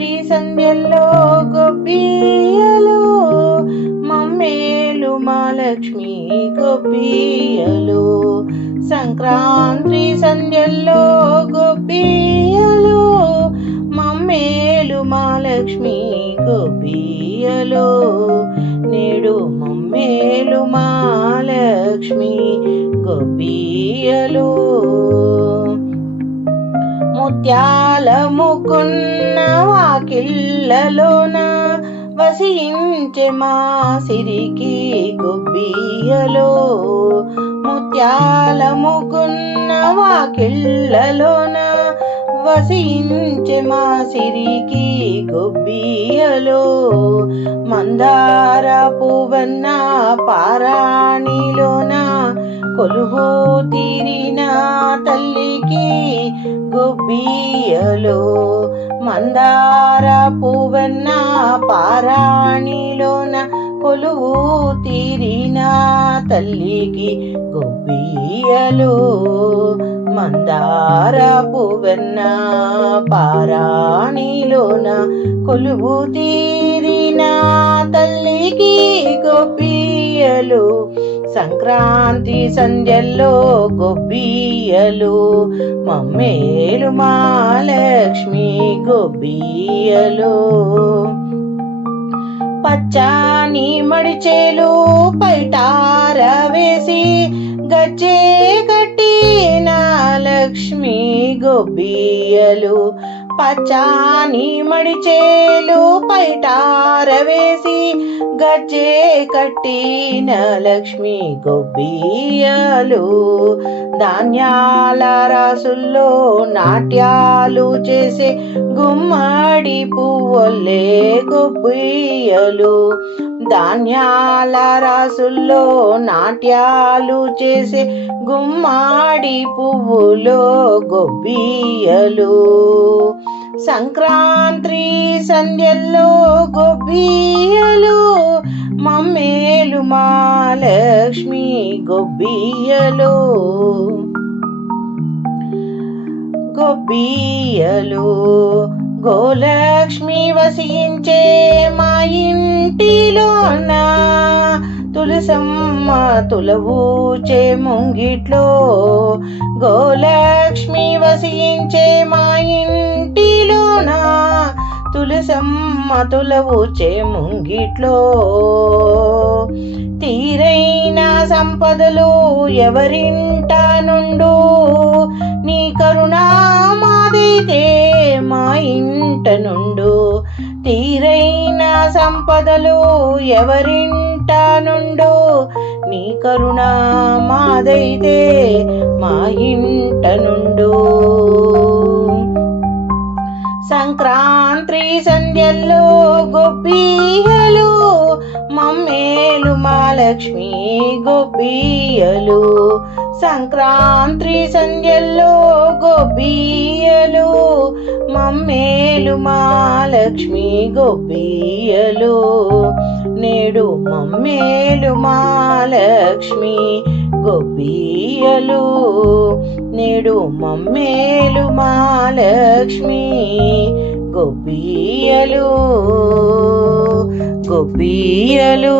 సంక్రాంతి సంధ్యల్లో గొబ్బియ్యలు మమ్మేలు మహాలక్ష్మి గొబ్బియ్యలు. సంక్రాంతి సంధ్యల్లో గొబ్బియ్యలు మమ్మేలు మహాలక్ష్మి గొబ్బియ్యలు. నేడు మమ్మేలు మహాలక్ష్మి గొబ్బియ్యలు. ముత్యాల ముకున్న వాకిళ్ళలోన వసించే మా సిరికి గొబ్బియ్యలు. ముత్యాల ముకున్న వాకిళ్ళలోన వసించే మా సిరికి గొబ్బియ్యలు. మందార పువ్వన్న పారాణిలోన కొలువు తీరిన తల్లికి గొబ్బియ్యలు. మందార పువ్వన్న పారాణిలోన కొలువు తీరిన తల్లికి గొబ్బియ్యలు. మందార పువ్వన్న పారాణిలోన కొలువు తీరిన తల్లికి గొబ్బియ్యలు. సంక్రాంతి సంధ్యల్లో గొబ్బియ్యలు మమ్మేలు మహాలక్ష్మి గొబ్బియ్యలు. పచ్చాని మడిచేలు పైటార వేసి గజ్జే కట్టిన లక్ష్మి గొబ్బియ్యలు. పచ్చాని మడిచేలు పైటార వేసి గజ్జే కట్టిన లక్ష్మి గొబ్బియ్యలు. ధాన్యాల రాసుల్లో నాట్యాలు చేసే గుమ్మడి పువ్వులే గొబ్బియ్యలు. ధాన్యాల రాసుల్లో నాట్యాలు చేసే గుమ్మడి పువ్వులో గొబ్బియ్యలు. సంక్రాంతి సంధ్యల్లో గొబ్బియ్యలు మమ్మేలు మహాలక్ష్మి గొబ్బియ్యలు. గొబ్బియ్యలు గోలక్ష్మి వసించే మా ఇంటిలోన తులసమ్మ తులవూచే ముంగిట్లో. గోలక్ష్మి వసించే మా ఇంటిలోన తులసమ్మ తులవూచే ముంగిట్లో. తీరైన సంపదలు ఎవరింట నుండు నీ కరుణా మాదైతే మా ఇంట నుండు. తీరైన సంపదలు ఎవరింట నుండు నీ కరుణ మాదైతే మా ఇంట నుండు. సంక్రాంతి సంధ్యల్లో గొబ్బియ్యలు మమ్మేలు మహాలక్ష్మి గొబ్బియ్యలు. సంక్రాంతి సంధ్యల్లో గొబ్బియ్యలు మమ్మేలు మహాలక్ష్మి గొబ్బియ్యలు. నేడు మమ్మేలు మహాలక్ష్మి గొబ్బియ్యలు. నేడు మమ్మేలు మహాలక్ష్మి గొబ్బియ్యలు. గొబ్బియ్యలు.